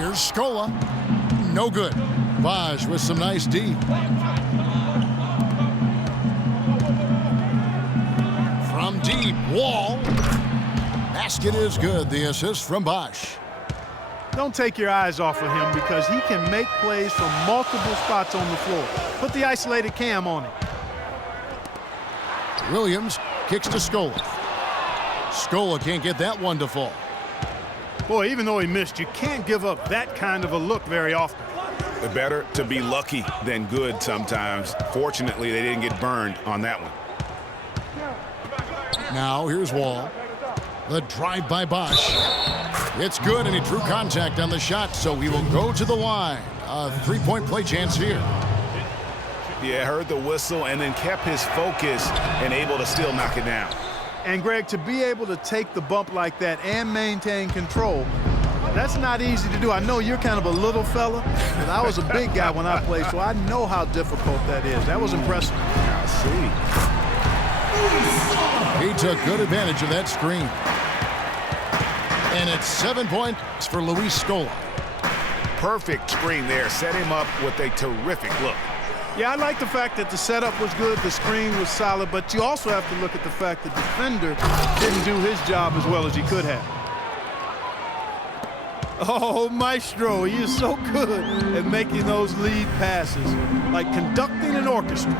Here's Scola. No good. Bosch with some nice D. From deep, Wall. Basket is good. The assist from Bosch. Don't take your eyes off of him because he can make plays from multiple spots on the floor. Put the isolated cam on him. Williams kicks to Scola. Scola can't get that one to fall. Boy, even though he missed, you can't give up that kind of a look very often. Better to be lucky than good sometimes. Fortunately, they didn't get burned on that one. Now here's Wall. The drive by Bosch. It's good, and he drew contact on the shot, so he will go to the line. A three-point play chance here. Yeah, heard the whistle and then kept his focus and able to still knock it down. And, Greg, to be able to take the bump like that and maintain control, that's not easy to do. I know you're kind of a little fella, but I was a big guy when I played, so I know how difficult that is. That was impressive. I see. He took good advantage of that screen. And it's 7 points for Luis Scola. Perfect screen there. Set him up with a terrific look. Yeah, I like the fact that the setup was good, the screen was solid, but you also have to look at the fact that the defender didn't do his job as well as he could have. Oh, Maestro, he is so good at making those lead passes, like conducting an orchestra.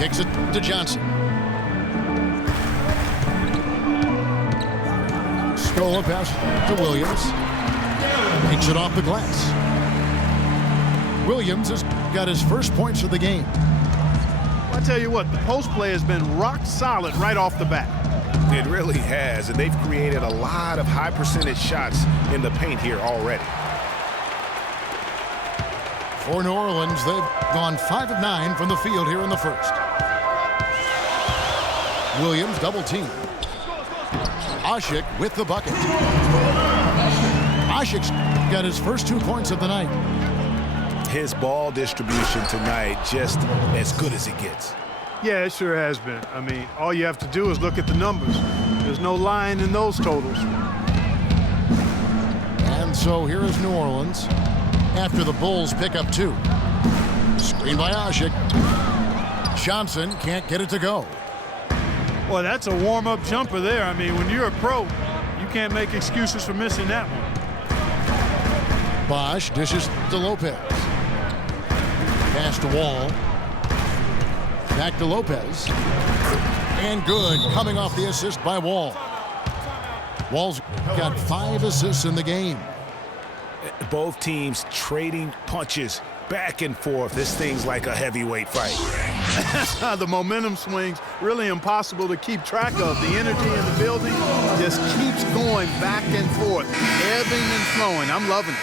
Kicks it to Johnson. Scola pass to Williams. Takes it off the glass. Williams has got his first points of the game. I tell you what, the post play has been rock solid right off the bat. It really has, and they've created a lot of high percentage shots in the paint here already. For New Orleans, they've gone 5 of 9 from the field here in the first. Williams double team. Ashik with the bucket. Ashik's got his first 2 points of the night. His ball distribution tonight just as good as it gets. Yeah, it sure has been. I mean, all you have to do is look at the numbers. There's no line in those totals. And so here is New Orleans after the Bulls pick up 2. Screen by Ashik. Johnson can't get it to go. Well, that's a warm-up jumper there. I mean, when you're a pro, you can't make excuses for missing that one. Bosch dishes to Lopez. Pass to Wall. Back to Lopez. And good, coming off the assist by Wall. Wall's got 5 assists in the game. Both teams trading punches back and forth. This thing's like a heavyweight fight. The momentum swings, really impossible to keep track of. The energy in the building just keeps going back and forth, ebbing and flowing. I'm loving it.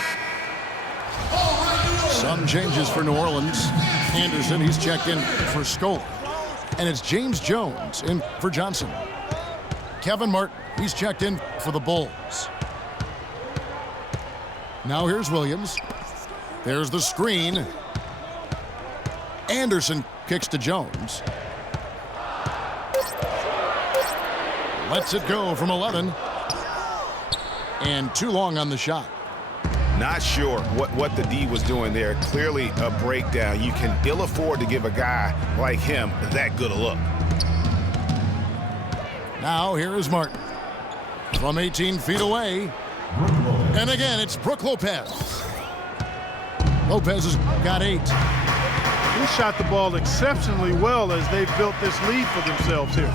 Some changes for New Orleans. Anderson, he's checked in for Scola. And it's James Jones in for Johnson. Kevin Martin, he's checked in for the Bulls. Now here's Williams. There's the screen. Anderson kicks to Jones. Lets it go from 11. And too long on the shot. Not sure what the D was doing there. Clearly a breakdown. You can ill afford to give a guy like him that good a look. Now here is Martin. From 18 feet away. And again, it's Brook Lopez. Lopez has got 8. He shot the ball exceptionally well as they've built this lead for themselves here.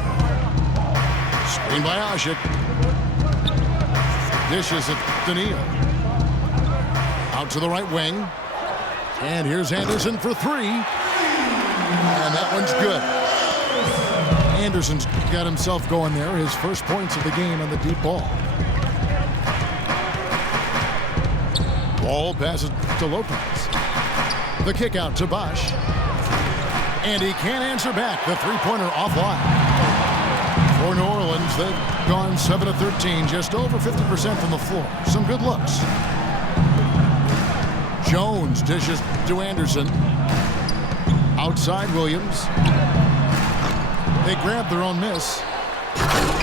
Screen by Ashik. Dishes it to Neal. Out to the right wing. And here's Anderson for 3. And that one's good. Anderson's got himself going there. His first points of the game on the deep ball. Ball passes to Lopez. The kick out to Bosch. And he can't answer back. The three-pointer offline. For New Orleans, they've gone 7 of 13, just over 50% from the floor. Some good looks. Jones dishes to Anderson. Outside Williams. They grab their own miss.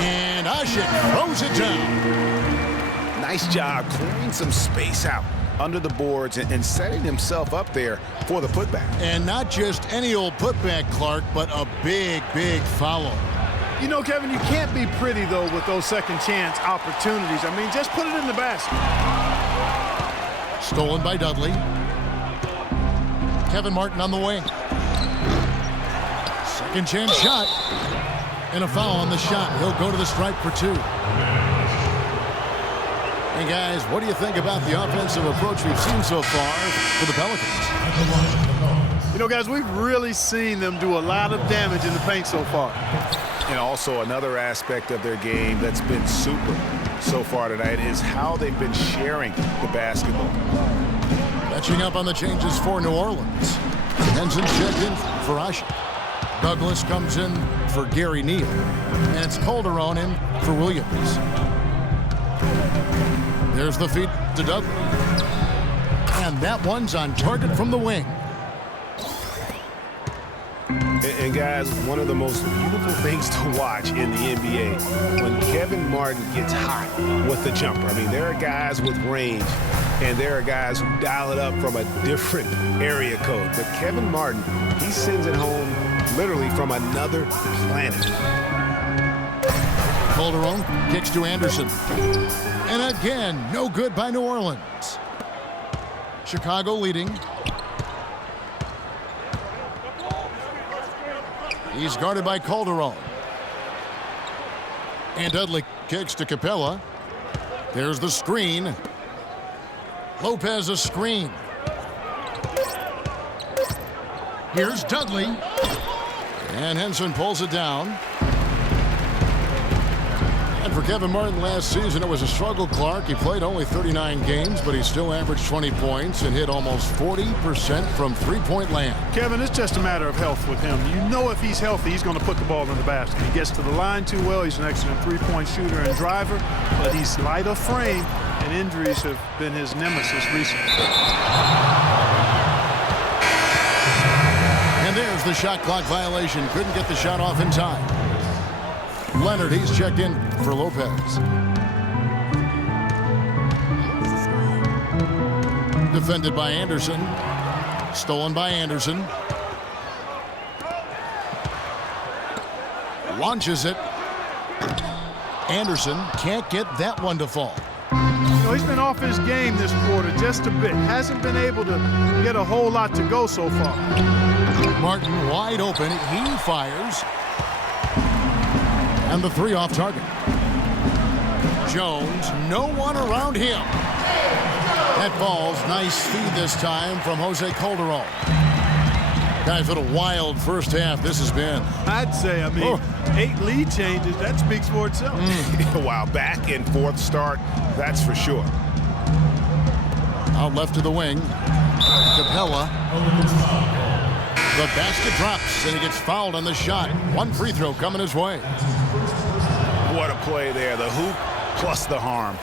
And Ashik throws it down. Nice job clearing some space out under the boards and setting himself up there for the putback. And not just any old putback, Clark, but a big, big follow. You know, Kevin, you can't be pretty, though, with those second chance opportunities. I mean, just put it in the basket. Stolen by Dudley. Kevin Martin on the wing. Second chance shot. And a foul on the shot. He'll go to the stripe for 2. And guys, what do you think about the offensive approach we've seen so far for the Pelicans? You know, guys, we've really seen them do a lot of damage in the paint so far. And also another aspect of their game that's been super so far tonight is how they've been sharing the basketball. Catching up on the changes for New Orleans. Henson checked in for Ashik. Douglas comes in for Gary Neal. And it's Calderon in for Williams. There's the feed to Douglas. And that one's on target from the wing. And guys, one of the most beautiful things to watch in the NBA, when Kevin Martin gets hot with the jumper. I mean, there are guys with range, and there are guys who dial it up from a different area code. But Kevin Martin, he sends it home literally from another planet. Calderon kicks to Anderson. And again, no good by New Orleans. Chicago leading. He's guarded by Calderon. And Dudley kicks to Capella. There's the screen. Lopez a screen. Here's Dudley. And Henson pulls it down. And for Kevin Martin last season, it was a struggle, Clark. He played only 39 games, but he still averaged 20 points and hit almost 40% from three-point land. Kevin, it's just a matter of health with him. You know if he's healthy, he's going to put the ball in the basket. He gets to the line too well. He's an excellent three-point shooter and driver, but he's light of frame, and injuries have been his nemesis recently. And there's the shot clock violation. Couldn't get the shot off in time. Leonard, he's checked in for Lopez. Defended by Anderson. Stolen by Anderson. Launches it. Anderson can't get that one to fall. You know, he's been off his game this quarter just a bit. Hasn't been able to get a whole lot to go so far. Martin wide open. He fires. And the three off target. Jones, no one around him. That ball's nice feed this time from Jose Calderon. Guys, what a wild first half this has been. I'd say, 8 lead changes, that speaks for itself. Wow, back and forth start, that's for sure. Out left to the wing. Capella. The basket drops, and he gets fouled on the shot. One free throw coming his way. What a play there. The hoop plus the harm.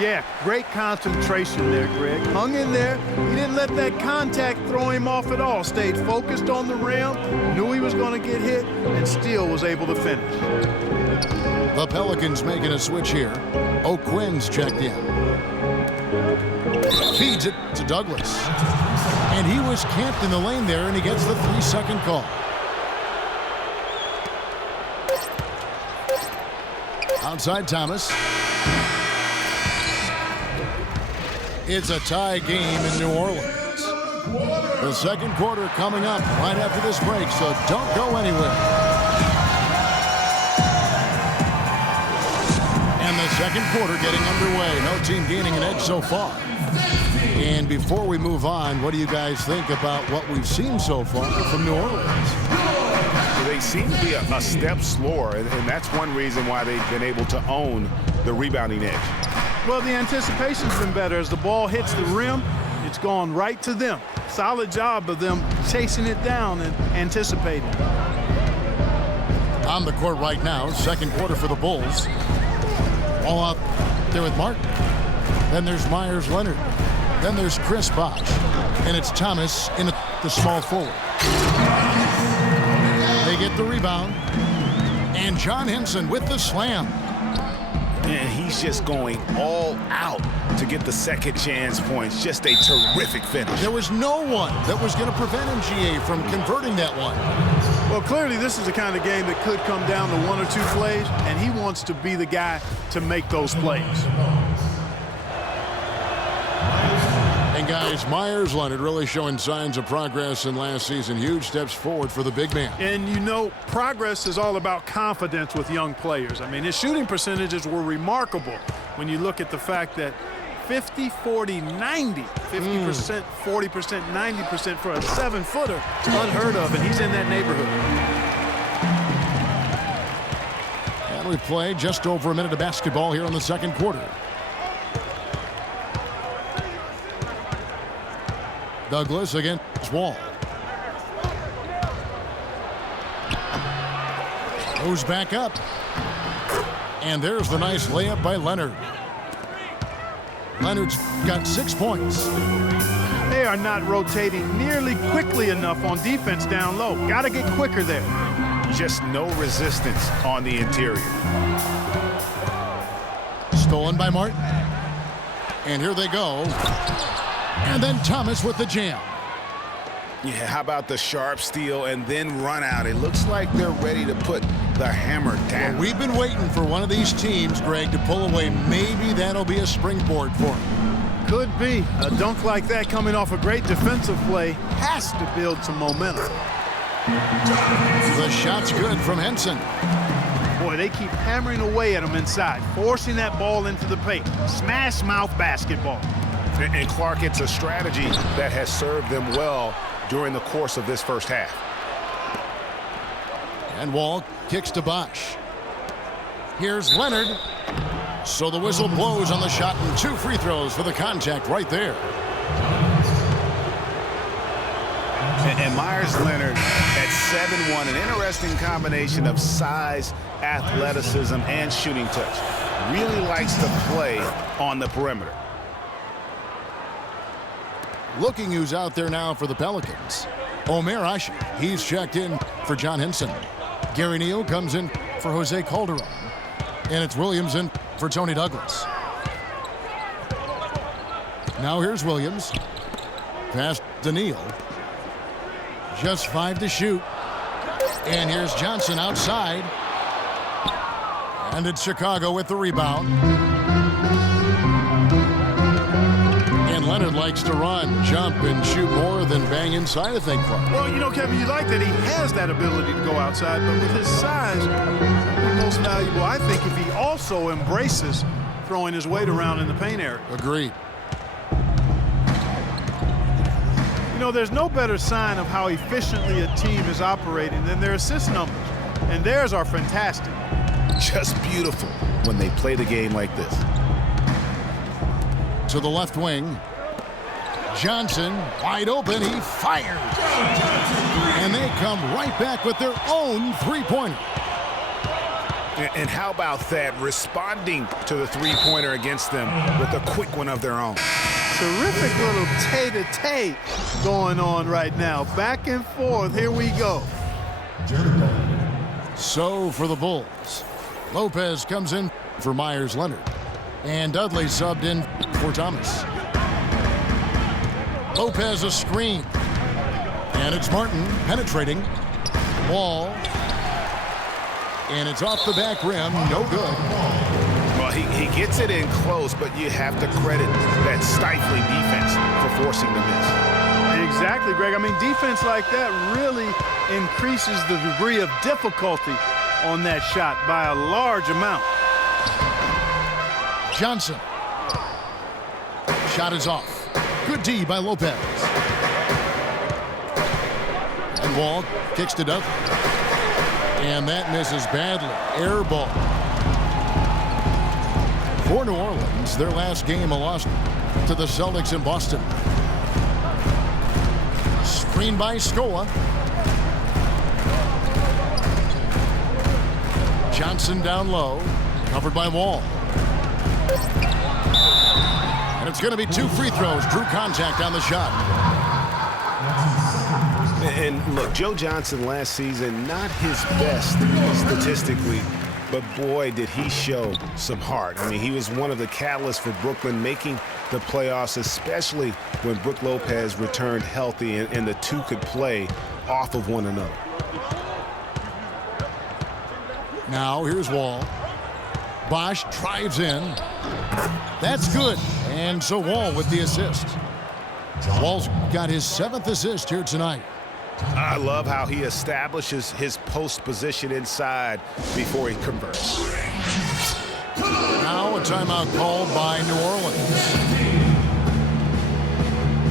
Yeah, great concentration there, Greg. Hung in there. He didn't let that contact throw him off at all. Stayed focused on the rim, knew he was going to get hit, and still was able to finish. The Pelicans making a switch here. O'Quinn's checked in. Feeds it to Douglas. And he was camped in the lane there, and he gets the 3-second call. Outside Thomas. It's a tie game in New Orleans. The second quarter coming up right after this break, so don't go anywhere. And the second quarter getting underway. No team gaining an edge so far. And before we move on, what do you guys think about what we've seen so far from New Orleans? They seem to be a step slower, and that's one reason why they've been able to own the rebounding edge. Well, the anticipation's been better. As the ball hits the rim, it's gone right to them. Solid job of them chasing it down and anticipating. On the court right now, second quarter for the Bulls. All out there with Martin. Then there's Myers Leonard. Then there's Chris Bosh. And it's Thomas in the small forward. They get the rebound. And John Henson with the slam. And he's just going all out to get the second chance points. Just a terrific finish. There was no one that was going to prevent MGA from converting that one. Well, clearly this is the kind of game that could come down to one or two plays, and he wants to be the guy to make those plays. And guys, Myers Leonard really showing signs of progress in last season. Huge steps forward for the big man. And you know, progress is all about confidence with young players. I mean, his shooting percentages were remarkable when you look at the fact that 50, 40, 90, 50%, 40%, 90% for a 7-footer, unheard of, and he's in that neighborhood. And we played just over a minute of basketball here in the second quarter. Douglas against Wall. Goes back up. And there's the nice layup by Leonard. Leonard's got 6 points. They are not rotating nearly quickly enough on defense down low. Got to get quicker there. Just no resistance on the interior. Stolen by Martin. And here they go. And then Thomas with the jam. Yeah, how about the sharp steal and then run out? It looks like they're ready to put the hammer down. Well, we've been waiting for one of these teams, Greg, to pull away. Maybe that'll be a springboard for them. Could be. A dunk like that coming off a great defensive play has to build some momentum. The shot's good from Henson. Boy, they keep hammering away at him inside, forcing that ball into the paint. Smash mouth basketball. And Clark, it's a strategy that has served them well during the course of this first half. And Wall kicks to Bosch. Here's Leonard. So the whistle blows on the shot and 2 free throws for the contact right there. And Myers Leonard at 7'1", an interesting combination of size, athleticism, and shooting touch. Really likes to play on the perimeter. Looking who's out there now for the Pelicans. Omer Ashi, he's checked in for John Henson. Gary Neal comes in for Jose Calderon. And it's Williams in for Tony Douglas. Now here's Williams. Pass to Neal. Just 5 to shoot. And here's Johnson outside. And it's Chicago with the rebound. And Leonard likes to run, jump, and shoot more than bang inside, I think, Clark. Well, you know, Kevin, you like that he has that ability to go outside, but with his size, the most valuable, I think, if he also embraces throwing his weight around in the paint area. Agreed. You know, there's no better sign of how efficiently a team is operating than their assist numbers, and theirs are fantastic. Just beautiful when they play the game like this. To the left wing. Johnson wide open. He fires. And they come right back with their own three-pointer. And how about that? Responding to the three-pointer against them with a quick one of their own. Terrific little tay-to-tay going on right now. Back and forth. Here we go. So for the Bulls, Lopez comes in for Myers Leonard. And Dudley subbed in for Thomas. Lopez a screen. And it's Martin penetrating. Wall. And it's off the back rim. No good. Well, he gets it in close, but you have to credit that stifling defense for forcing the miss. Exactly, Greg. I mean, defense like that really increases the degree of difficulty on that shot by a large amount. Johnson. Shot is off. Good D by Lopez. And Wall kicks to Dudley. And that misses badly. Air ball. For New Orleans, their last game a loss to the Celtics in Boston. Screen by Scola. Johnson down low. Covered by Wall. And it's going to be 2 free throws. Drew contact on the shot. And look, Joe Johnson last season, not his best statistically, but boy, did he show some heart. I mean, he was one of the catalysts for Brooklyn making the playoffs, especially when Brook Lopez returned healthy and the two could play off of one another. Now here's Wall. Bosch drives in. That's good. And so Wall with the assist. Wall's got his 7th assist here tonight. I love how he establishes his post position inside before he converts. Now a timeout called by New Orleans.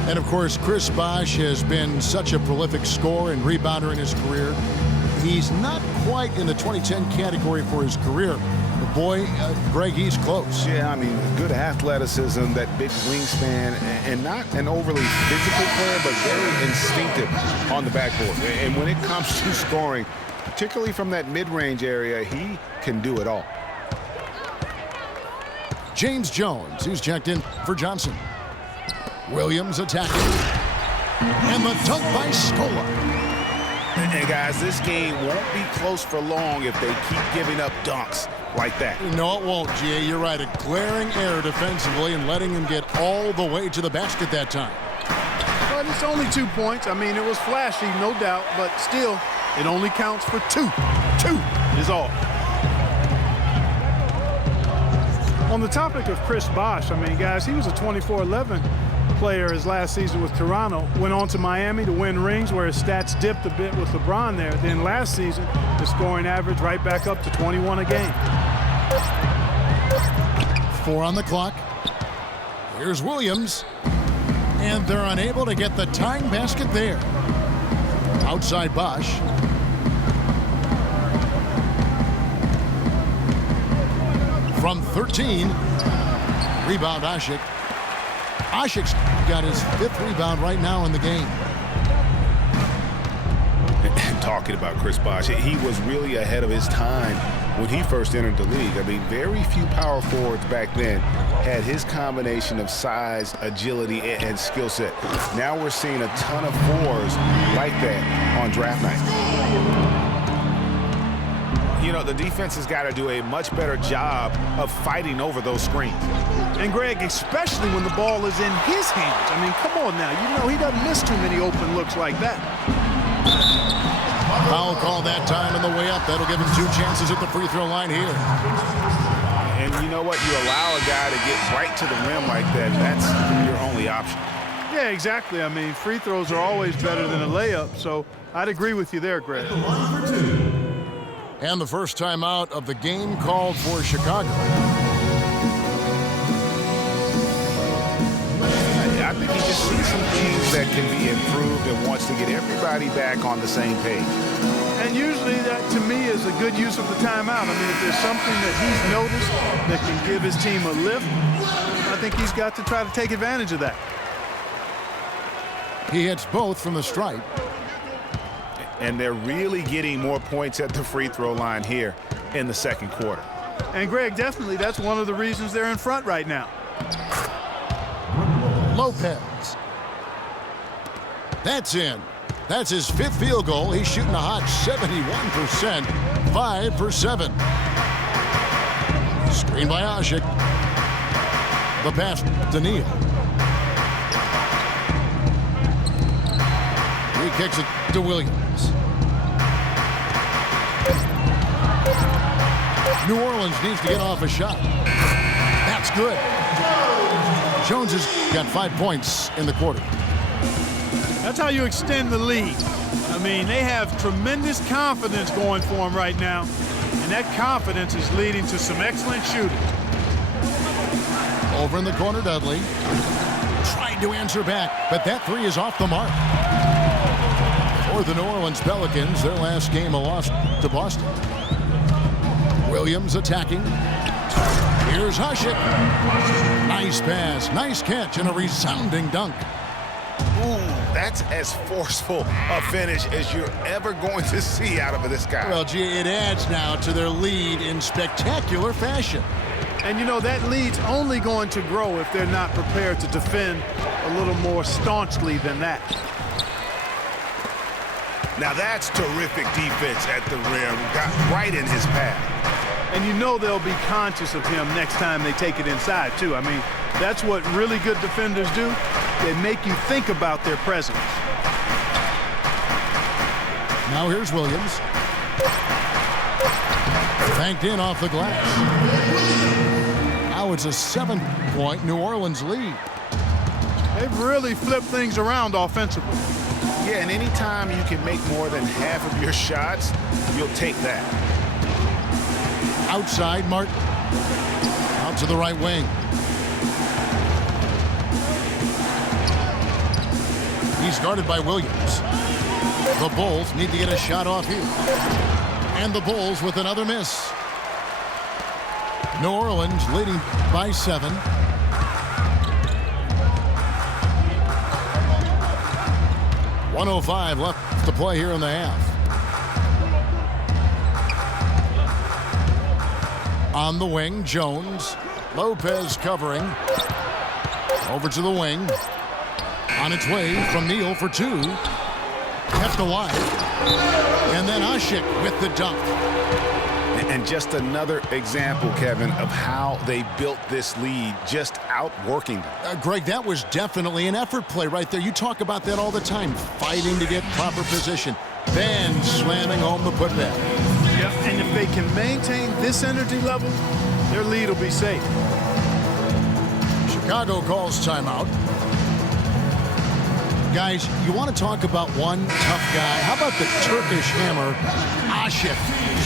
And of course, Chris Bosh has been such a prolific scorer and rebounder in his career. He's not quite in the 2010 category for his career. But boy, Greg, he's close. Yeah, I mean, good athleticism, that big wingspan, and not an overly physical player, but very instinctive on the backboard. And when it comes to scoring, particularly from that mid-range area, he can do it all. James Jones, who's checked in for Johnson. Williams attacking. And the dunk by Scola. And guys, this game won't be close for long if they keep giving up dunks like that. No, it won't, G.A. You're right. A glaring error defensively and letting him get all the way to the basket that time. But it's only 2 points. I mean, it was flashy, no doubt, but still, it only counts for 2. 2 is all. On the topic of Chris Bosh, I mean, guys, he was a 24-11 player his last season with Toronto. Went on to Miami to win rings where his stats dipped a bit with LeBron there. Then last season, the scoring average right back up to 21 a game. 4 on the clock. Here's Williams. And they're unable to get the tying basket there. Outside Bosh. From 13. Rebound Asik. Asik's got his 5th rebound right now in the game. Talking about Chris Bosh, he was really ahead of his time when he first entered the league. I mean, very few power forwards back then had his combination of size, agility, and skill set. Now we're seeing a ton of 4s like that on draft night. You know, the defense has got to do a much better job of fighting over those screens. And Greg, especially when the ball is in his hands. I mean, come on now. You know, he doesn't miss too many open looks like that. Foul call that time on the way up. That'll give him 2 chances at the free throw line here. And you know what? You allow a guy to get right to the rim like that. That's your only option. Yeah, exactly. I mean, free throws are always better than a layup. So I'd agree with you there, Greg. And the first timeout of the game called for Chicago. I think he just sees some things that can be improved and wants to get everybody back on the same page. And usually that, to me, is a good use of the timeout. I mean, if there's something that he's noticed that can give his team a lift, I think he's got to try to take advantage of that. He hits both from the stripe. And they're really getting more points at the free throw line here in the second quarter. And, Greg, definitely that's one of the reasons they're in front right now. Lopez. That's in. That's his 5th field goal. He's shooting a hot 71%. 5 for 7. Screen by Asik. The pass to Neal. He kicks it to Williams. New Orleans needs to get off a shot. That's good. Jones has got 5 points in the quarter. That's how you extend the lead. I mean, they have tremendous confidence going for them right now. And that confidence is leading to some excellent shooting. Over in the corner, Dudley. Tried to answer back, but that 3 is off the mark. For the New Orleans Pelicans, their last game a loss to Boston. Williams attacking. Here's Asik. Nice pass, nice catch, and a resounding dunk. Ooh, that's as forceful a finish as you're ever going to see out of this guy. Well, gee, it adds now to their lead in spectacular fashion. And, you know, that lead's only going to grow if they're not prepared to defend a little more staunchly than that. Now that's terrific defense at the rim. Got right in his path. And you know they'll be conscious of him next time they take it inside, too. I mean, that's what really good defenders do. They make you think about their presence. Now here's Williams. Banked in off the glass. Now it's a 7-point New Orleans lead. They've really flipped things around offensively. Yeah, and anytime you can make more than half of your shots, you'll take that. Outside, Martin. Out to the right wing. He's guarded by Williams. The Bulls need to get a shot off here. And the Bulls with another miss. New Orleans leading by 7. .105 left to play here in the half. On the wing, Jones. Lopez covering. Over to the wing. On its way from Neal for 2. Kept alive. And then Ashik with the dunk. And just another example, Kevin, of how they built this lead, just outworking them. Greg, that was definitely an effort play right there. You talk about that all the time, fighting to get proper position, then slamming home the putback. Yep, and if they can maintain this energy level, their lead will be safe. Chicago calls timeout. Guys, you want to talk about one tough guy? How about the Turkish hammer, Ashik?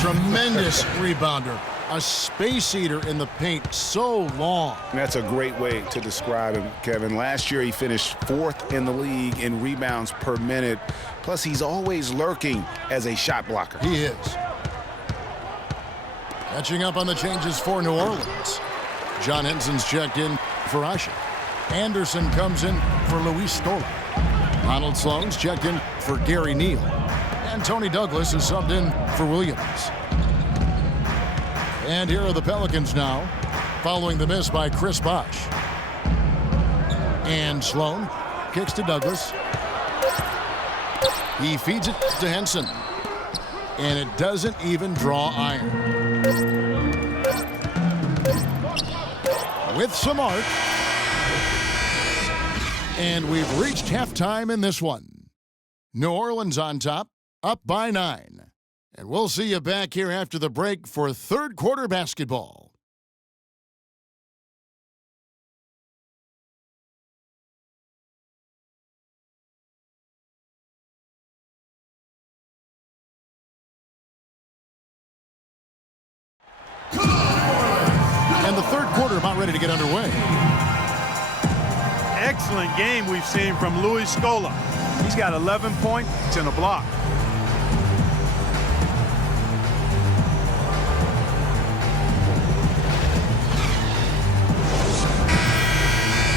Tremendous rebounder. A space eater in the paint, so long. That's a great way to describe him, Kevin. Last year he finished 4th in the league in rebounds per minute. Plus he's always lurking as a shot blocker. He is. Catching up on the changes for New Orleans. John Henson's checked in for Ashik. Anderson comes in for Luis Scola. Ronald Sloan's checked in for Gary Neal. And Tony Douglas is subbed in for Williams. And here are the Pelicans now, following the miss by Chris Bosh. And Sloan kicks to Douglas. He feeds it to Henson. And it doesn't even draw iron. With some art. And we've reached halftime in this one. New Orleans on top, up by 9. And we'll see you back here after the break for third quarter basketball. And the third quarter about ready to get underway. Excellent game we've seen from Luis Scola. He's got 11 points and a block.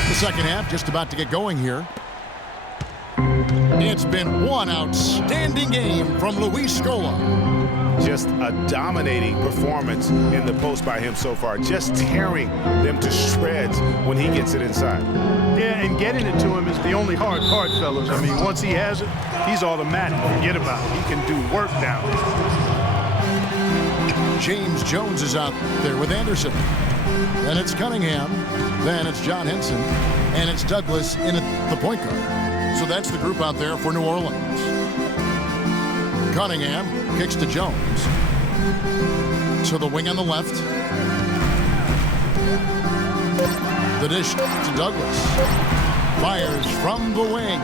The second half just about to get going here. It's been one outstanding game from Luis Scola. Just a dominating performance in the post by him so far. Just tearing them to shreds when he gets it inside. Yeah, and getting it to him is the only hard part, fellas. I mean, once he has it, he's automatic. Forget about it. He can do work down there. James Jones is out there with Anderson. Then it's Cunningham. Then it's John Henson. And it's Douglas in at the point guard. So that's the group out there for New Orleans. Cunningham kicks to Jones. To the wing on the left. The dish to Douglas. Fires from the wing.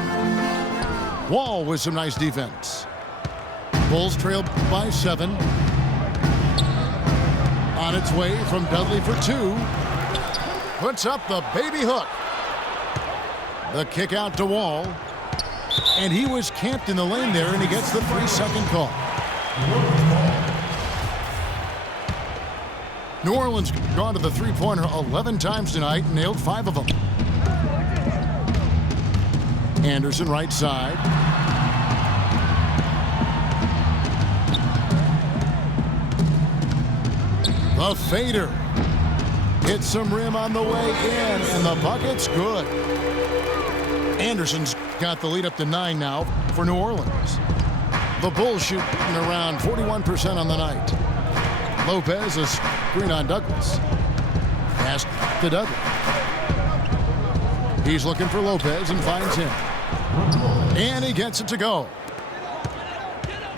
Wall with some nice defense. Bulls trail by 7. On its way from Dudley for 2. Puts up the baby hook. The kick out to Wall. And he was camped in the lane there, and he gets the 3-second call. New Orleans gone to the three-pointer 11 times tonight and nailed 5 of them. Anderson right side. The fader. Hits some rim on the way in, and the bucket's good. Anderson's got the lead up to 9 now for New Orleans. The Bulls shooting around 41% on the night. Lopez is screen on Douglas. Pass to Dudley. He's looking for Lopez and finds him. And he gets it to go.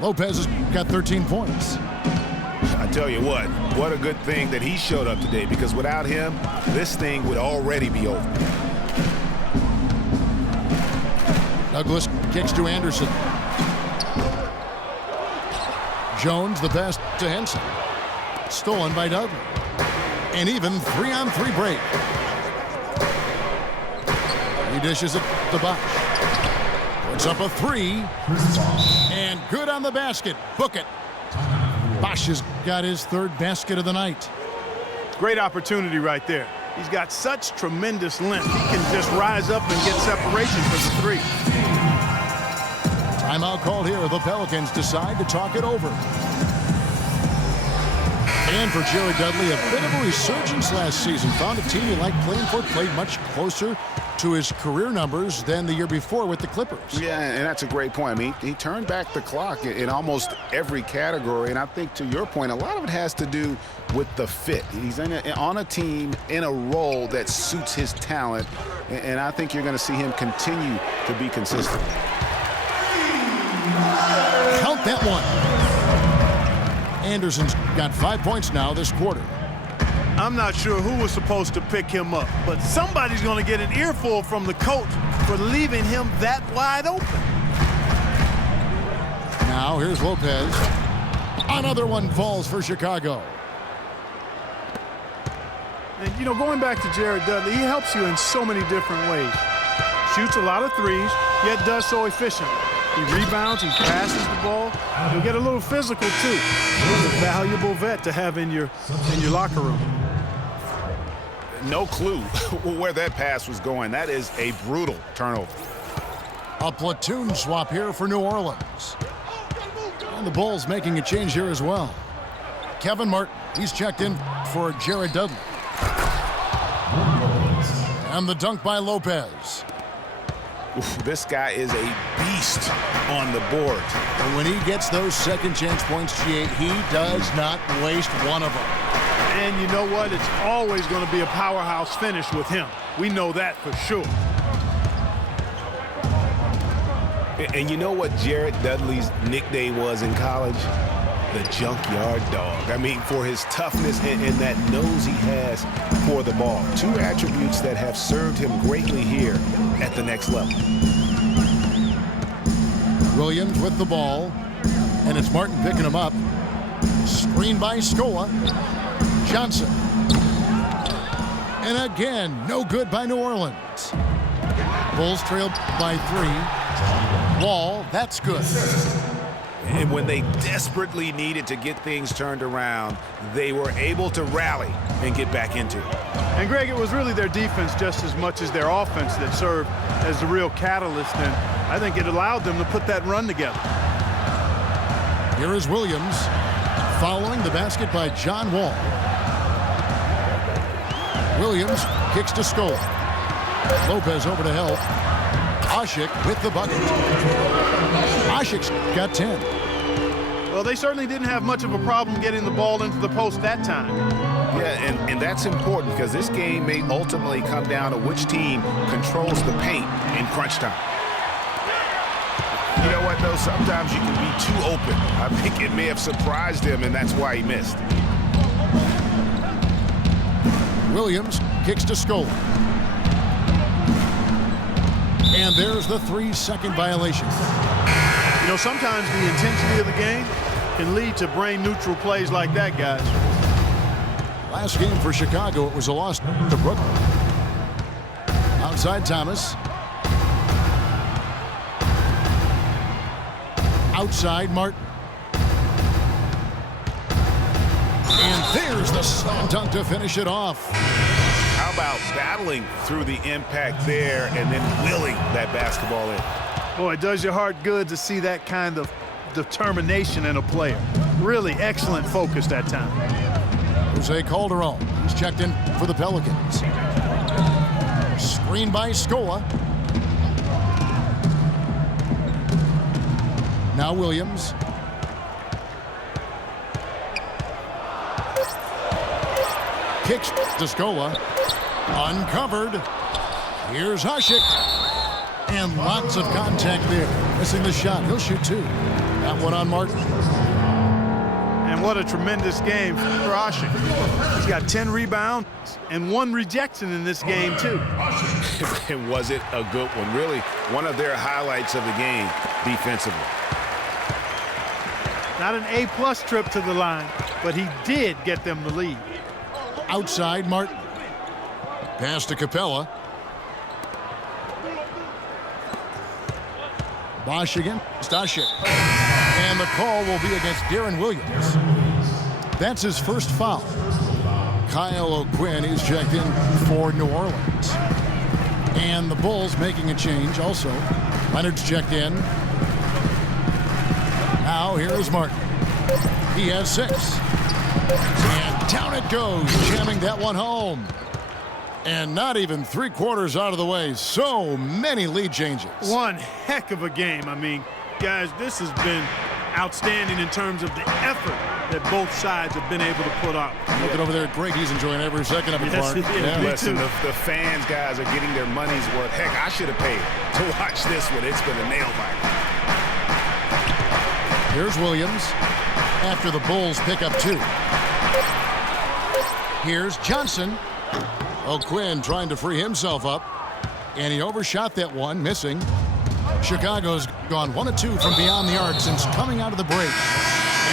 Lopez has got 13 points. I tell you what a good thing that he showed up today, because without him, this thing would already be over. Douglas kicks to Anderson. Jones, the pass to Henson. Stolen by Dudley. An even 3-on-3 break. He dishes it to Bosch. Puts up a three. And good on the basket. Book it. Bosch has got his third basket of the night. Great opportunity right there. He's got such tremendous length. He can just rise up and get separation for the three. Timeout called here. The Pelicans decide to talk it over. And for Jared Dudley, a bit of a resurgence last season. Found a team he liked playing for, played much closer to his career numbers than the year before with the Clippers. Yeah, and that's a great point. I mean, he turned back the clock in almost every category, and I think to your point, a lot of it has to do with the fit. He's on a team in a role that suits his talent, and I think you're going to see him continue to be consistent. Count that one. Anderson's got 5 points now this quarter. I'm not sure who was supposed to pick him up, but somebody's going to get an earful from the coach for leaving him that wide open. Now here's Lopez. Another one falls for Chicago. And, you know, going back to Jared Dudley, he helps you in so many different ways. Shoots a lot of threes, yet does so efficiently. He rebounds, he passes the ball. He'll get a little physical, too. He's a valuable vet to have in your locker room. No clue where that pass was going. That is a brutal turnover. A platoon swap here for New Orleans. And the Bulls making a change here as well. Kevin Martin, he's checked in for Jared Dudley. And the dunk by Lopez. Oof, this guy is a beast on the board. And when he gets those second chance points, G8, he does not waste one of them. And you know what? It's always going to be a powerhouse finish with him. We know that for sure. And you know what Jared Dudley's nickname was in college? The junkyard dog. I mean, for his toughness and that nose he has for the ball. Two attributes that have served him greatly here at the next level. Williams with the ball. And it's Martin picking him up. Screen by Scola. Johnson. And again, no good by New Orleans. Bulls trailed by 3. Wall, that's good. And when they desperately needed to get things turned around, they were able to rally and get back into it. And, Greg, it was really their defense just as much as their offense that served as the real catalyst, and I think it allowed them to put that run together. Here is Williams following the basket by John Wall. Williams kicks to Scola. Lopez over to help. Ashik with the bucket. Ashik's got 10. Well, they certainly didn't have much of a problem getting the ball into the post that time. Yeah, and that's important because this game may ultimately come down to which team controls the paint in crunch time. You know what, though? Sometimes you can be too open. I think it may have surprised him, and that's why he missed. Williams kicks to Scola. And there's the 3-second violation. You know, sometimes the intensity of the game can lead to brain-neutral plays like that, guys. Last game for Chicago, it was a loss to Brooklyn. Outside Thomas. Outside Martin. And there's the slam dunk to finish it off. How about battling through the impact there and then willing that basketball in? Boy, it does your heart good to see that kind of determination in a player. Really excellent focus that time. Jose Calderon, he's checked in for the Pelicans. Screen by Scola. Now Williams. Kicks to Scola. Uncovered. Here's Hasek. And lots of contact there. Missing the shot. He'll shoot two. That one on Martin. And what a tremendous game for Hasek. He's got 10 rebounds and 1 rejection in this game, too. And was it a good one? Really, one of their highlights of the game defensively. Not an A-plus trip to the line, but he did get them the lead. Outside Martin. Pass to Capella. Bosch again. Stashik. And the call will be against Darren Williams. That's his first foul. Kyle O'Quinn is checked in for New Orleans. And the Bulls making a change also. Leonard's checked in. Now here is Martin. He has 6. And down it goes, jamming that one home. And not even 3/4 out of the way. So many lead changes. One heck of a game. I mean, guys, this has been outstanding in terms of the effort that both sides have been able to put out. Looking over there at Greg, he's enjoying every second of it, Clark. Yeah, me Listen, too. the fans, guys, are getting their money's worth. Heck, I should have paid to watch this one. It's been a nail-biter. Here's Williams after the Bulls pick up 2. Here's Johnson. O'Quinn trying to free himself up. And he overshot that one, missing. Chicago's gone 1 of 2 from beyond the arc since coming out of the break.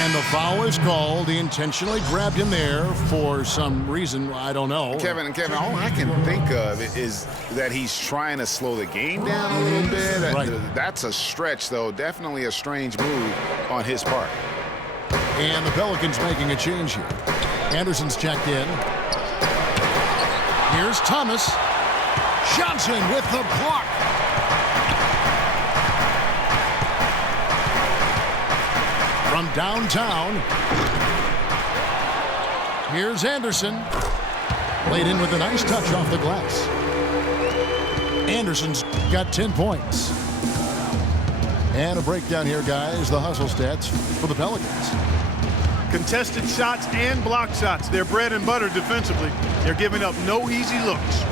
And the foul is called. He intentionally grabbed him there for some reason. I don't know. Kevin, all I can think of is that he's trying to slow the game down a little bit. Right. That's a stretch, though. Definitely a strange move on his part. And the Pelicans making a change here. Anderson's checked in. Here's Thomas. Johnson with the block. From downtown, here's Anderson. Laid in with a nice touch off the glass. Anderson's got 10 points. And a breakdown here, guys. The hustle stats for the Pelicans. Contested shots and block shots. They're bread and butter defensively. They're giving up no easy looks.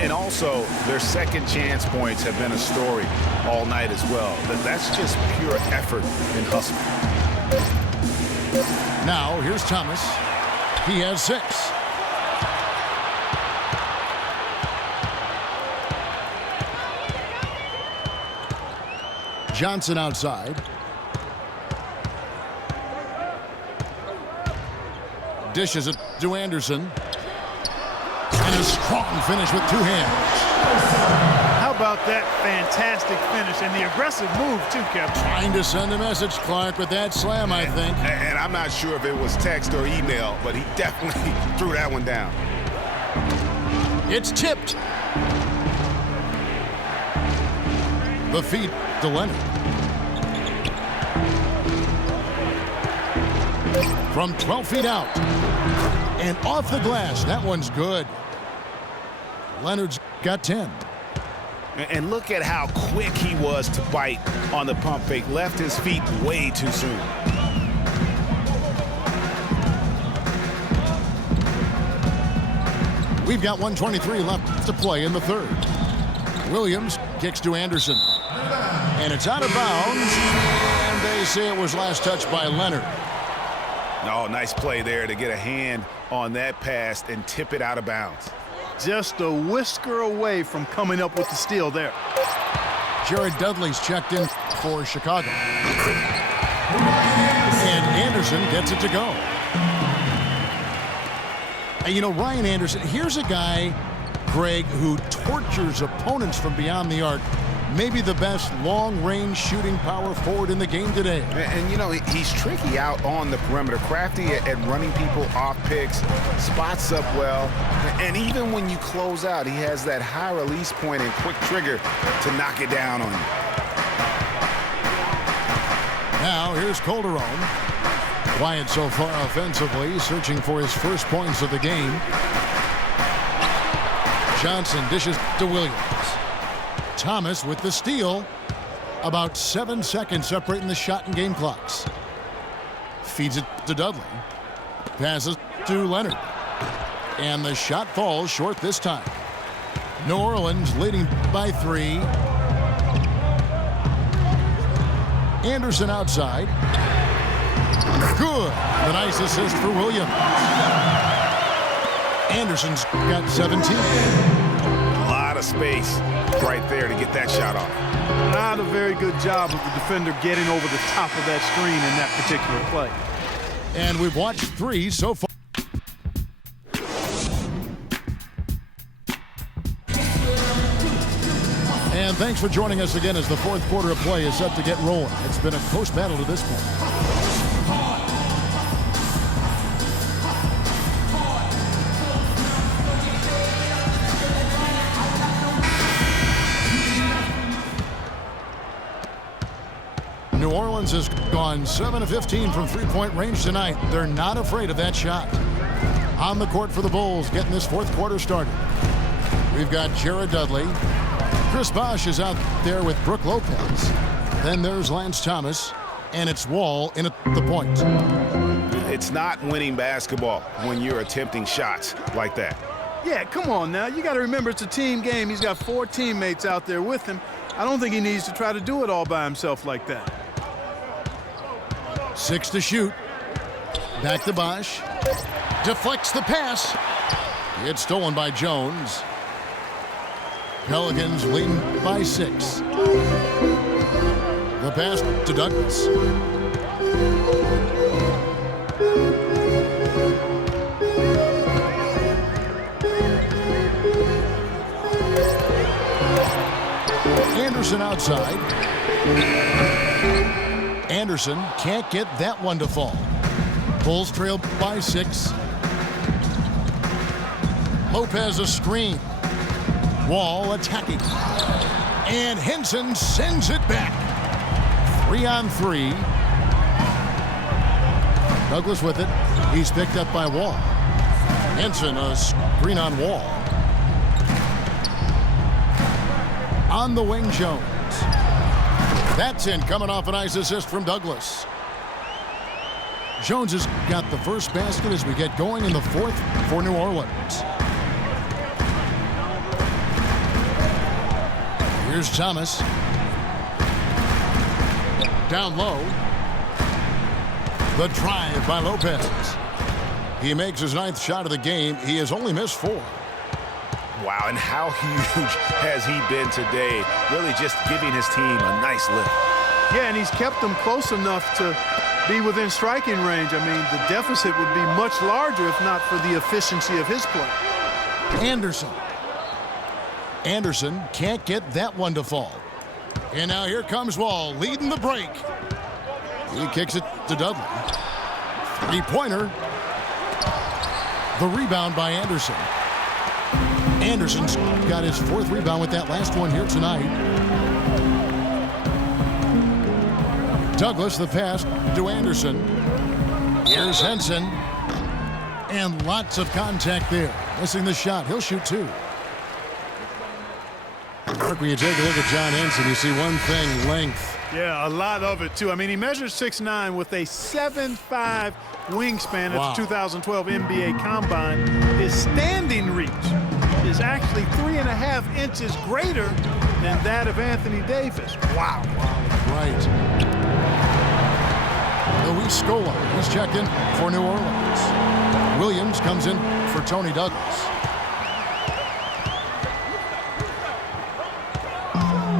And also, their second chance points have been a story all night as well. That's just pure effort and hustle. Now, here's Thomas. He has 6. Johnson outside. Dishes it to Anderson. And a strong finish with 2 hands. How about that fantastic finish and the aggressive move, too, Kevin? Trying to send a message, Clark, with that slam, I think. And I'm not sure if it was text or email, but he definitely threw that one down. It's tipped. The feed to Leonard. From 12 feet out. And off the glass. That one's good. Leonard's got 10. And look at how quick he was to bite on the pump fake. Left his feet way too soon. We've got 1:23 left to play in the third. Williams kicks to Anderson. And it's out of bounds. And they say it was last touched by Leonard. Oh, nice play there to get a hand on that pass and tip it out of bounds. Just a whisker away from coming up with the steal there. Jared Dudley's checked in for Chicago. And Anderson gets it to go. And you know, Ryan Anderson, here's a guy, Greg, who tortures opponents from beyond the arc. Maybe the best long-range shooting power forward in the game today. And you know, he's tricky out on the perimeter. Crafty at running people off picks, spots up well. And even when you close out, he has that high release point and quick trigger to knock it down on you. Now, here's Calderon. Quiet so far offensively, searching for his first points of the game. Johnson dishes to Williams. Thomas with the steal. About 7 seconds separating the shot and game clocks. Feeds it to Dudley. Passes to Leonard. And the shot falls short this time. New Orleans leading by 3. Anderson outside. Good. The nice assist for Williams. Anderson's got 17. A lot of space right there to get that shot off. Not a very good job of the defender getting over the top of that screen in that particular play. And we've watched 3 so far. And thanks for joining us again as the fourth quarter of play is set to get rolling. It's been a close battle to this point. New Orleans has gone 7 of 15 from three-point range tonight. They're not afraid of that shot. On the court for the Bulls, getting this fourth quarter started. We've got Jared Dudley. Chris Bosh is out there with Brook Lopez. Then there's Lance Thomas, and it's Wall in at the point. It's not winning basketball when you're attempting shots like that. Yeah, come on now. You got to remember it's a team game. He's got 4 teammates out there with him. I don't think he needs to try to do it all by himself like that. 6 to shoot. Back to Bosh. Deflects the pass. It's stolen by Jones. Pelicans leading by 6. The pass to Douglas. Anderson outside. Anderson can't get that one to fall. Bulls trail by 6. Lopez a screen. Wall attacking. And Henson sends it back. 3-on-3. Douglas with it. He's picked up by Wall. Henson a screen on Wall. On the wing, Jones. That's in, coming off a nice assist from Douglas. Jones has got the first basket as we get going in the fourth for New Orleans. Here's Thomas. Down low. The drive by Lopez. He makes his 9th shot of the game. He has only missed 4. Wow, and how huge has he been today? Really just giving his team a nice lift. Yeah, and he's kept them close enough to be within striking range. I mean, the deficit would be much larger if not for the efficiency of his play. Anderson. Anderson can't get that one to fall. And now here comes Wall leading the break. He kicks it to Dudley. 3-pointer. The rebound by Anderson. Anderson's got his 4th rebound with that last one here tonight. Douglas the pass to Anderson. Here's Henson. And lots of contact there. Missing the shot. He'll shoot 2. Mark, when you take a look at John Henson, you see one thing, length. Yeah, a lot of it, too. I mean, he measures 6'9" with a 7'5" wingspan at the 2012 NBA Combine. His standing reach is actually 3.5 inches greater than that of Anthony Davis. Wow. Right. Luis Scola, he's checked in for New Orleans. Williams comes in for Tony Douglas.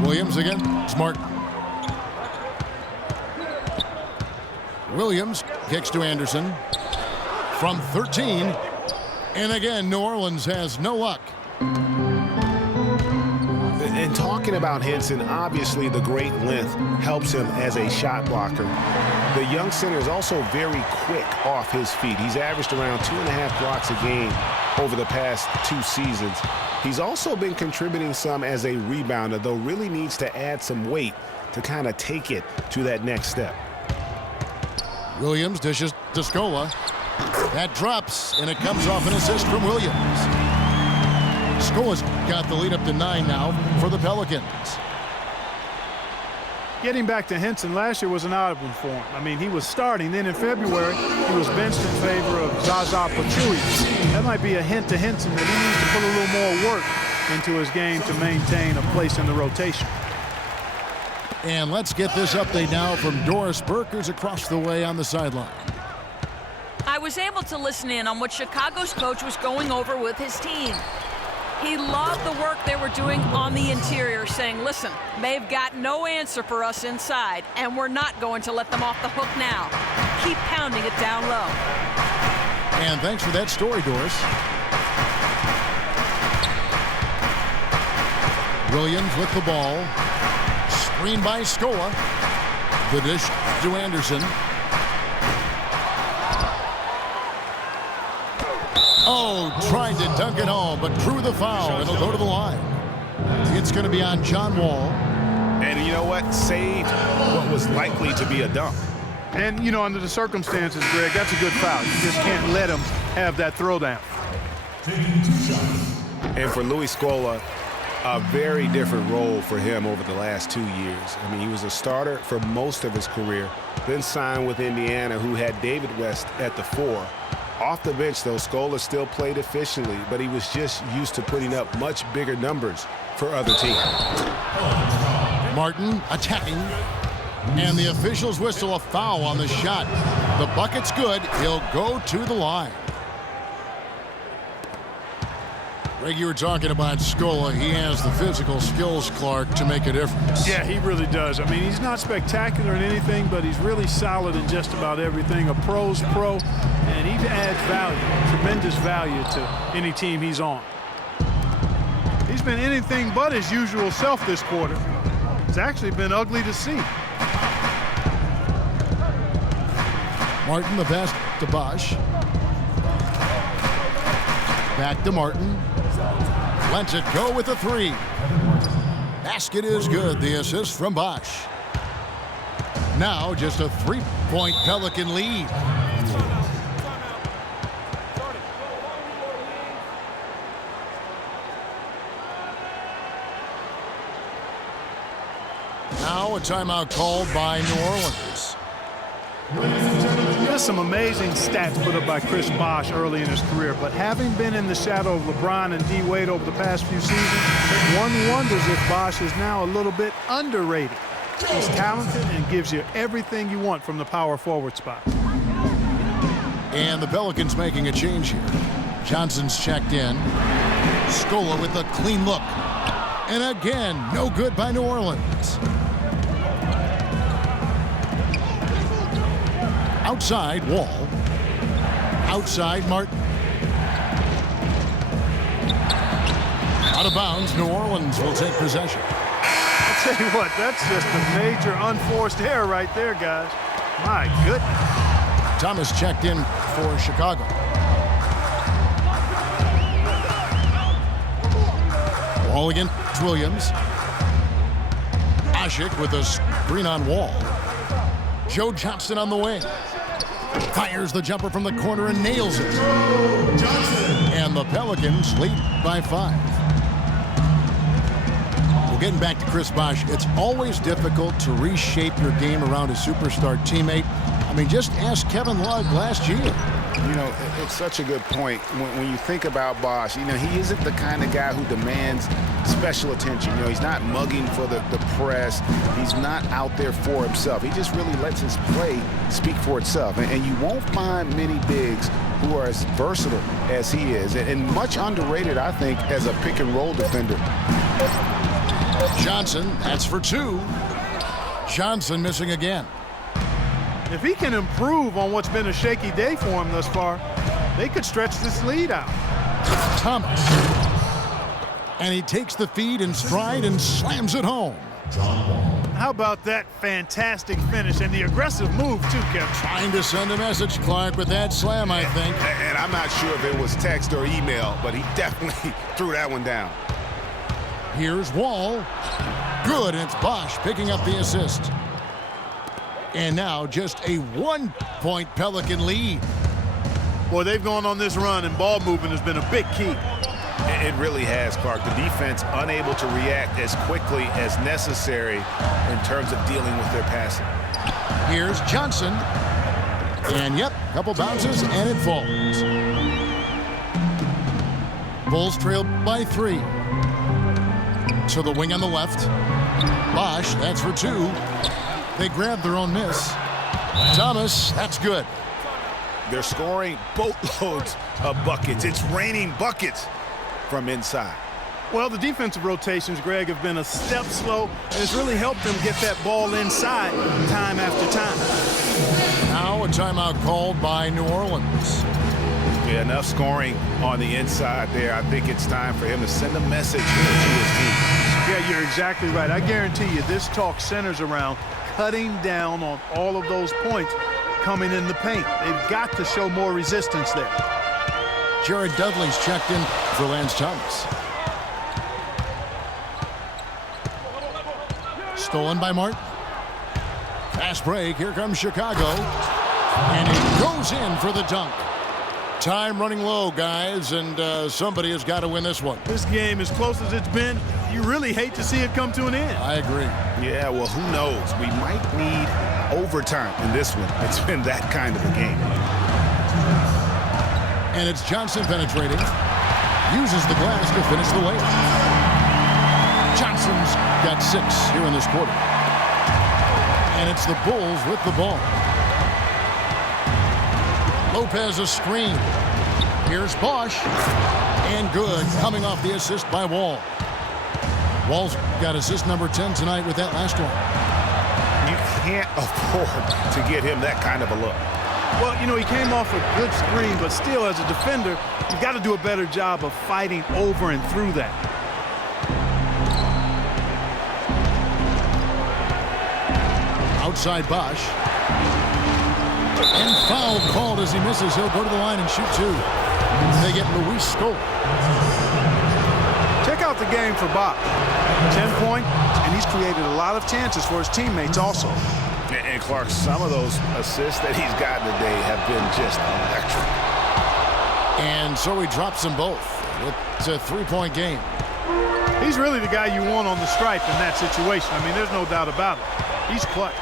Williams again, Smart. Williams kicks to Anderson from 13. And again, New Orleans has no luck. And talking about Henson, obviously the great length helps him as a shot blocker. The young center is also very quick off his feet. He's averaged around 2.5 blocks a game over the past 2 seasons. He's also been contributing some as a rebounder, though really needs to add some weight to kind of take it to that next step. Williams dishes to Scola. That drops, and it comes off an assist from Williams. Scola's got the lead up to 9 now for the Pelicans. Getting back to Henson, last year was an odd one for him. I mean, he was starting. Then in February, he was benched in favor of Zaza Pachulia. That might be a hint to Henson that he needs to put a little more work into his game to maintain a place in the rotation. And let's get this update now from Doris Burkers across the way on the sideline. I was able to listen in on what Chicago's coach was going over with his team. He loved the work they were doing on the interior, saying, listen, they've got no answer for us inside, and we're not going to let them off the hook now. Keep pounding it down low. And thanks for that story, Doris. Williams with the ball. Screen by Scola. The dish to Anderson. Oh, tried to dunk it home, but drew the foul. It'll go to the line. It's going to be on John Wall. And you know what? Saved what was likely to be a dunk. And, you know, under the circumstances, Greg, that's a good foul. You just can't let him have that throwdown. And for Luis Scola, a very different role for him over the last 2 years. I mean, he was a starter for most of his career, then signed with Indiana, who had David West at the 4. Off the bench, though, Scola still played efficiently, but he was just used to putting up much bigger numbers for other teams. Martin attacking, and the officials whistle a foul on the shot. The bucket's good. He'll go to the line. Greg, you were talking about Scola. He has the physical skills, Clark, to make a difference. Yeah, he really does. I mean, he's not spectacular in anything, but he's really solid in just about everything. A pro's pro, and he adds value, tremendous value to any team he's on. He's been anything but his usual self this quarter. It's actually been ugly to see. Martin, the pass to Bosch. Back to Martin. Lets it go with a 3. Basket is good. The assist from Bosch. Now just a 3-point Pelican lead. Now a timeout called by New Orleans. Just some amazing stats put up by Chris Bosh early in his career, but having been in the shadow of LeBron and D. Wade over the past few seasons, one wonders if Bosh is now a little bit underrated. He's talented and gives you everything you want from the power forward spot. And the Pelicans making a change here. Johnson's checked in. Scola with a clean look. And again, no good by New Orleans. Outside, Wall. Outside, Martin. Out of bounds, New Orleans will take possession. I'll tell you what, that's just a major unforced error right there, guys. My goodness. Thomas checked in for Chicago. Wall against Williams. Ashik with a screen on Wall. Joe Johnson on the wing. Fires the jumper from the corner and nails it. And the Pelicans lead by 5. Well, getting back to Chris Bosh, it's always difficult to reshape your game around a superstar teammate. I mean, just ask Kevin Love last year. You know, it's such a good point. When you think about Bosh, you know, he isn't the kind of guy who demands special attention. You know, he's not mugging for the press. He's not out there for himself. He just really lets his play speak for itself. And you won't find many bigs who are as versatile as he is. And much underrated, I think, as a pick-and-roll defender. Johnson, that's for 2. Johnson missing again. If he can improve on what's been a shaky day for him thus far, they could stretch this lead out. Thomas. And he takes the feed in stride and slams it home. How about that fantastic finish and the aggressive move, too, Kevin? Trying to send a message, Clark, with that slam, I think. And I'm not sure if it was text or email, but he definitely threw that one down. Here's Wall. Good, and it's Bosh picking up the assist. And now just a 1-point Pelican lead. Boy, they've gone on this run, and ball movement has been a big key. It really has, Clark. The defense unable to react as quickly as necessary in terms of dealing with their passing. Here's Johnson. And, yep, couple bounces, and it falls. Bulls trail by 3. To the wing on the left. Bosch, that's for 2. They grab their own miss. Thomas, that's good. They're scoring boatloads of buckets. It's raining buckets from inside. Well, the defensive rotations, Greg, have been a step slow, and it's really helped them get that ball inside time after time. Now a timeout called by New Orleans. Yeah, enough scoring on the inside there. I think it's time for him to send a message here to his team. Yeah, you're exactly right. I guarantee you this talk centers around cutting down on all of those points coming in the paint. They've got to show more resistance there. Jared Dudley's checked in for Lance Thomas. Stolen by Martin. Fast break. Here comes Chicago. And it goes in for the dunk. Time running low, guys, and somebody has got to win this one. This game, as close as it's been, you really hate to see it come to an end. I agree. Yeah, well, who knows? We might need overtime in this one. It's been that kind of a game. And it's Johnson penetrating. Uses the glass to finish the layup. Johnson's got 6 here in this quarter. And it's the Bulls with the ball. Lopez a screen. Here's Bosch. And good, coming off the assist by Wall. Wall's got assist number 10 tonight with that last one. You can't afford to get him that kind of a look. Well, you know, he came off a good screen, but still, as a defender, you've got to do a better job of fighting over and through that. Outside Bosch. And foul called as he misses. He'll go to the line and shoot 2. They get Luis Scola. Check out the game for Bosch. 10 points, and he's created a lot of chances for his teammates also. And Clark, some of those assists that he's gotten today have been just electric. And so he drops them both. It's a 3-point game. He's really the guy you want on the stripe in that situation. I mean, there's no doubt about it. He's clutch.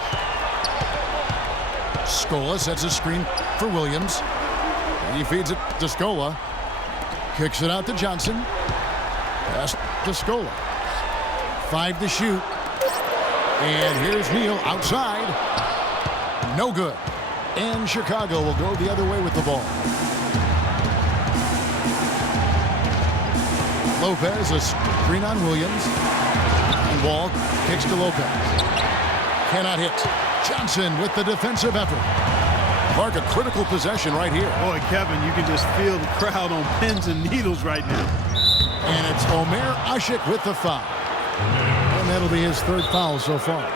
Scola sets a screen for Williams. And he feeds it to Scola. Kicks it out to Johnson. Pass to Scola. 5 to shoot. And here's Neal outside. No good. And Chicago will go the other way with the ball. Lopez a screen on Williams. And Wall kicks to Lopez. Cannot hit. Johnson with the defensive effort. Clark, a critical possession right here. Boy, Kevin, you can just feel the crowd on pins and needles right now. And it's Omer Ashik with the foul. And that'll be his 3rd foul so far.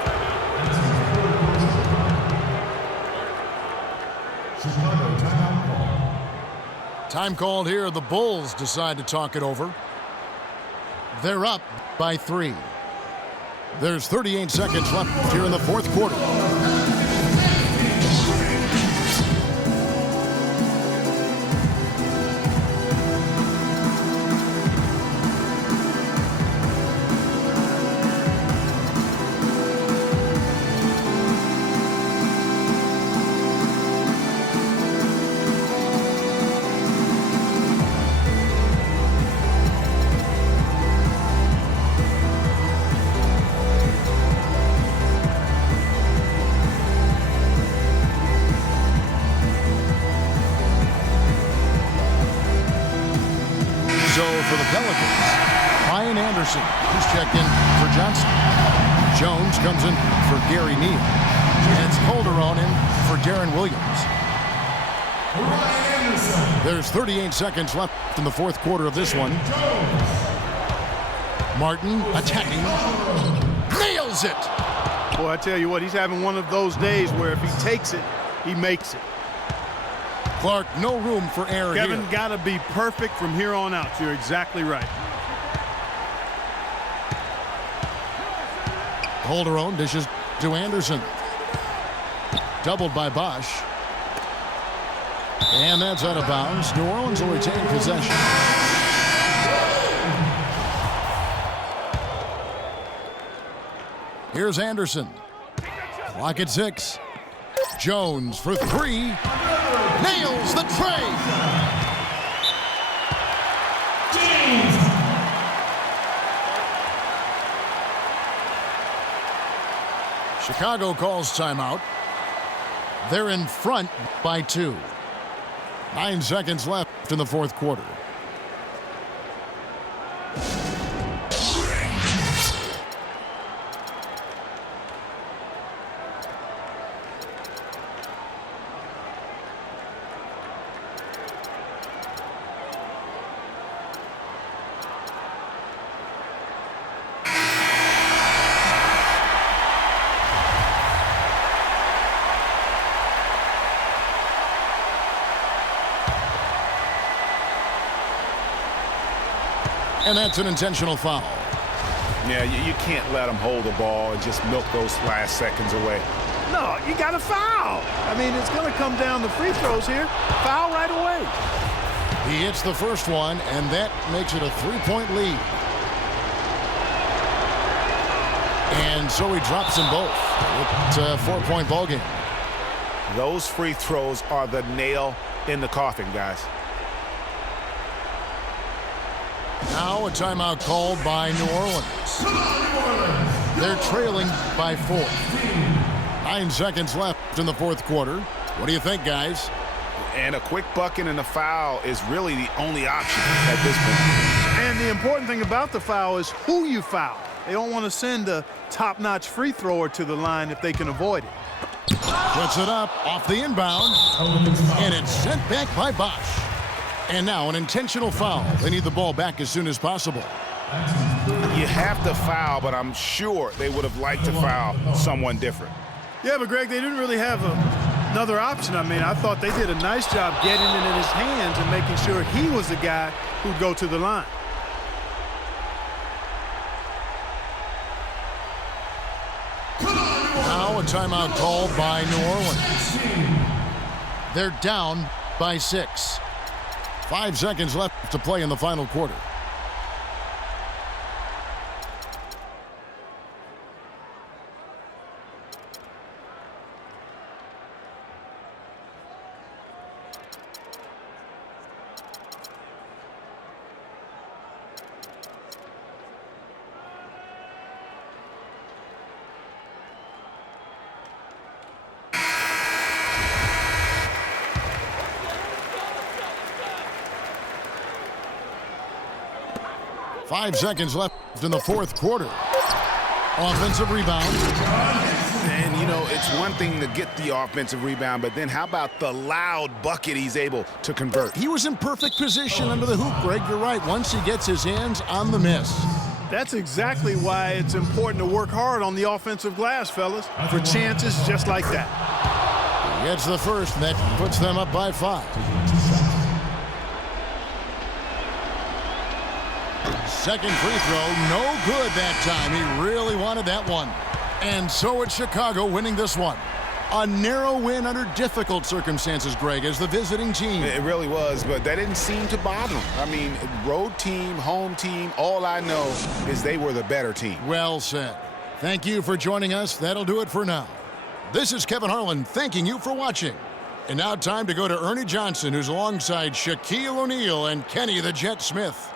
Time called here. The Bulls decide to talk it over. They're up by 3. There's 38 seconds left here in the 4th quarter. For the Pelicans, Ryan Anderson, who's checked in for Johnson. Jones comes in for Gary Neal. And it's Calderon in for Darren Williams. There's 38 seconds left in the 4th quarter of this one. Martin attacking. Nails it! Boy, I tell you what, he's having one of those days where if he takes it, he makes it. Clark, no room for error here. Kevin, got to be perfect from here on out. You're exactly right. Calderon dishes to Anderson. Doubled by Bosch. And that's out of bounds. New Orleans will retain possession. Here's Anderson. Clock at 6. Jones for 3. Nails the tray. Chicago calls timeout. They're in front by 2. 9 seconds left in the fourth quarter. And that's an intentional foul. Yeah, you can't let them hold the ball and just milk those last seconds away. No, you got to foul. I mean, it's going to come down to free throws here. Foul right away. He hits the first one, and that makes it a 3-point lead. And so he drops them both. It's a 4-point ball game. Those free throws are the nail in the coffin, guys. Now a timeout called by New Orleans. They're trailing by 4. 9 seconds left in the fourth quarter. What do you think, guys? And a quick bucket and a foul is really the only option at this point. And the important thing about the foul is who you foul. They don't want to send a top-notch free thrower to the line if they can avoid it. Puts it up off the inbound, and it's sent back by Bosch. And now an intentional foul. They need the ball back as soon as possible. You have to foul, but I'm sure they would have liked to foul someone different. Yeah, but Greg, they didn't really have another option. I mean, I thought they did a nice job getting it in his hands and making sure he was the guy who'd go to the line. Now a timeout called by New Orleans. They're down by 6. 5 seconds left to play in the final quarter. Five seconds left in the fourth quarter. Offensive rebound. And, you know, it's one thing to get the offensive rebound, but then how about the loud bucket he's able to convert? He was in perfect position under the hoop, Greg. You're right. Once he gets his hands on the miss. That's exactly why it's important to work hard on the offensive glass, fellas, for chances just like that. He gets the first, and that puts them up by 5. Second free throw, no good that time. He really wanted that one. And so it's Chicago winning this one. A narrow win under difficult circumstances, Greg, as the visiting team. It really was, but that didn't seem to bother him. I mean, road team, home team, all I know is they were the better team. Well said. Thank you for joining us. That'll do it for now. This is Kevin Harlan thanking you for watching. And now time to go to Ernie Johnson, who's alongside Shaquille O'Neal and Kenny the Jet Smith.